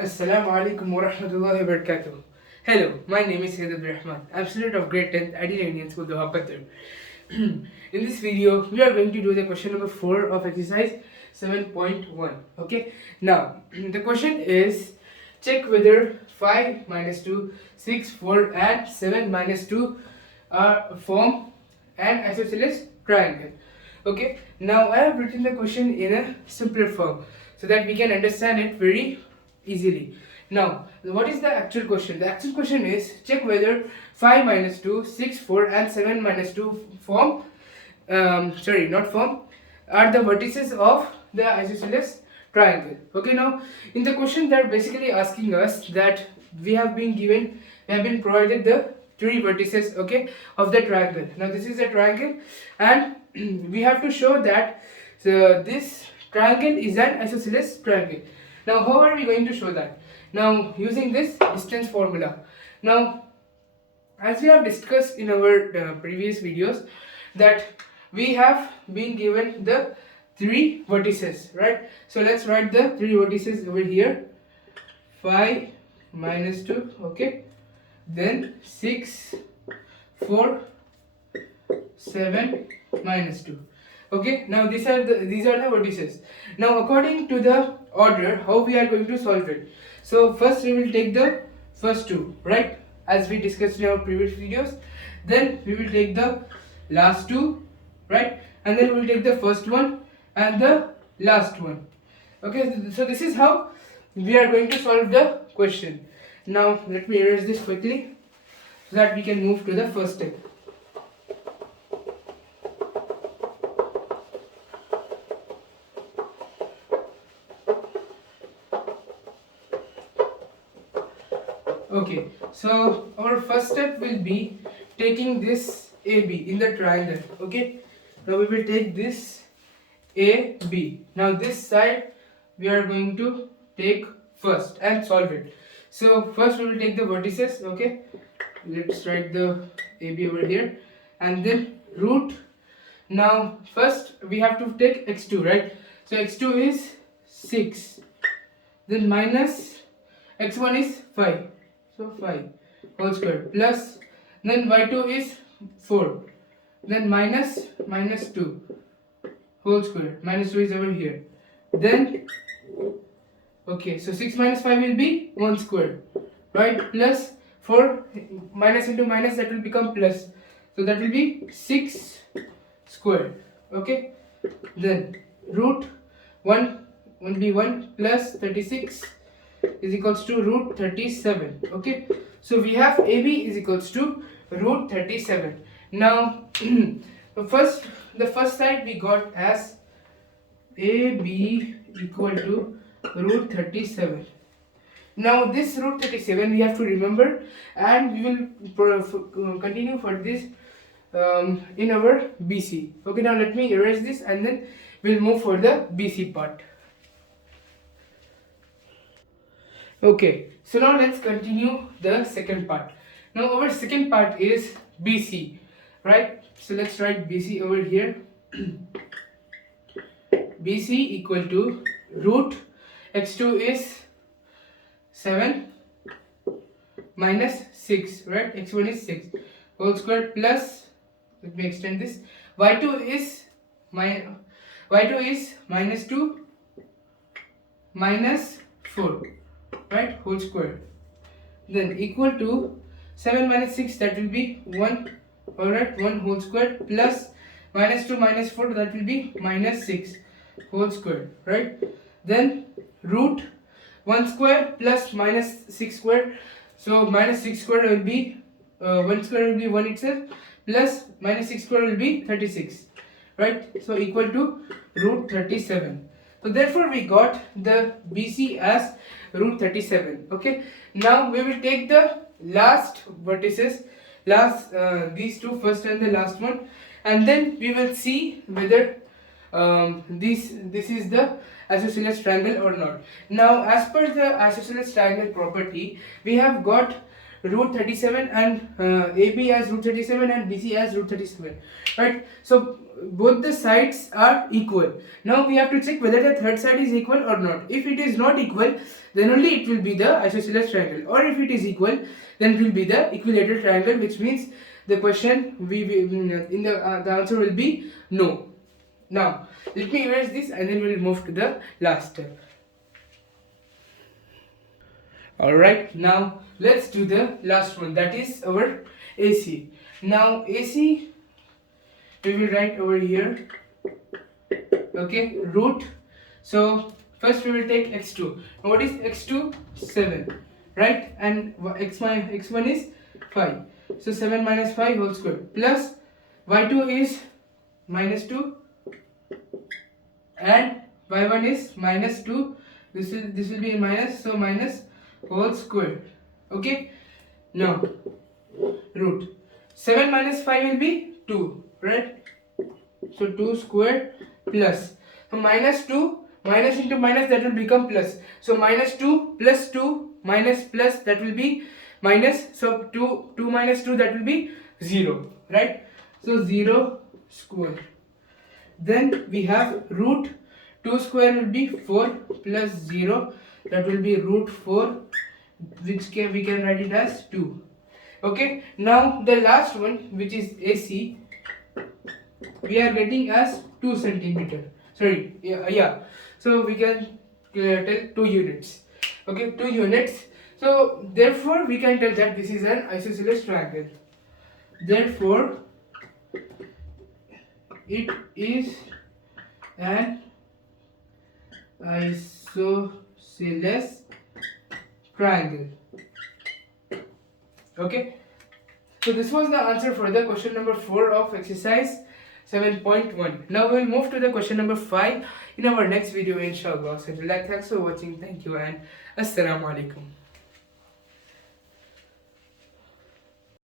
Assalamu alaikum wa rahmatullahi wa barakatuh. Hello, my name is Sayyid Abdul Rahman. I'm student of grade 10th at Indian School, Doha, Qatar. In this video, we are going to do the question number 4 of exercise 7.1. Okay, now the question is check whether 5 minus 2, 6, 4, and 7 minus 2 form an isosceles triangle. Okay, now I have written the question in a simpler form so that we can understand it very easily. Now, what is the actual question? The actual question is check whether 5 minus 2, 6, 4, and 7 minus 2 form, not form, are the vertices of the isosceles triangle. Okay, now in the question they're basically asking us that we have been provided the three vertices, okay, of the triangle. Now this is a triangle and we have to show that this triangle is an isosceles triangle. Now how are we going to show that? Now using this distance formula. Now as we have discussed in our previous videos that we have been given the three vertices, right? So let's write the three vertices over here. 5 minus 2, okay, then 6, 4, 7 minus 2. Okay, now these are the vertices. Now according to the order how we are going to solve it. So first we will take the first two, right, as we discussed in our previous videos. Then we will take the last two, right, and then we will take the first one and the last one. Okay, so this is how we are going to solve the question. Now let me erase this quickly so that we can move to the first step. Okay, so our first step will be taking this AB in the triangle. Okay, now we will take this AB. Now this side we are going to take first and solve it. So first we will take the vertices. Okay, let's write the AB over here and then root. Now first we have to take x2, right? So x2 is 6, then minus x1 is 5. So 5 whole square plus, then y2 is 4, then minus 2 whole square, minus 2 is over here, then okay, so 6 minus 5 will be 1 square, right, plus 4 minus into minus, that will become plus, so that will be 6 square. Okay, then root 1 will be 1 plus 36 is equals to root 37. Okay, so we have AB is equals to root 37. Now the first side we got as AB equal to root 37. Now this root 37 we have to remember, and we will continue for this in our BC. Okay, now let me erase this and then we'll move for the BC part. Okay, so now let's continue the second part. Now our second part is BC, right? So let's write BC over here. BC equal to root x2 is 7 minus 6, right? x1 is 6 whole square plus, let me extend this, y2 is minus 2 minus 4, right, whole square, then equal to 7 minus 6, that will be 1, alright, 1 whole square plus minus 2 minus 4, that will be minus 6 whole square, right, then root 1 square plus minus 6 square, so minus 6 square will be 1 square will be 1 itself, plus minus 6 square will be 36, right, so equal to root 37. So therefore we got the BC as root 37. Okay, now we will take the last vertices, these two, first and the last one, and then we will see whether this is the isosceles triangle or not. Now as per the isosceles triangle property, we have got root 37 and AB as root 37 and BC as root 37, right? So both the sides are equal. Now we have to check whether the third side is equal or not. If it is not equal, then only it will be the isosceles triangle, or if it is equal, then it will be the equilateral triangle, which means the question the answer will be no. Now let me erase this and then we'll move to the last step. Alright, now let's do the last one, that is our AC. Now AC we will write over here, okay, root. So first we will take x2. Now what is x2? 7, right? And x1 is 5. So 7 minus 5 whole square plus y2 is minus 2 and y1 is minus 2. This will be minus, so minus whole square. Okay, now root 7 minus 5 will be 2, right? So 2 square plus, so minus 2 minus into minus, that will become plus. So minus 2 plus 2 minus plus, that will be minus. So 2 minus 2, that will be 0, right? So 0 square. Then we have root 2 square will be 4 plus 0, that will be root 4, which we can write it as 2. Okay, now the last one, which is AC, we are getting as 2 centimeter. Sorry, yeah. So we can tell 2 units. Okay, 2 units. So therefore we can tell that this is an isosceles triangle. Therefore it is an isosceles triangle. Okay, so this was the answer for the question number 4 of exercise 7.1. Now we will move to the question number 5 in our next video, inshallah. So thanks for watching, thank you, and assalamu alaikum.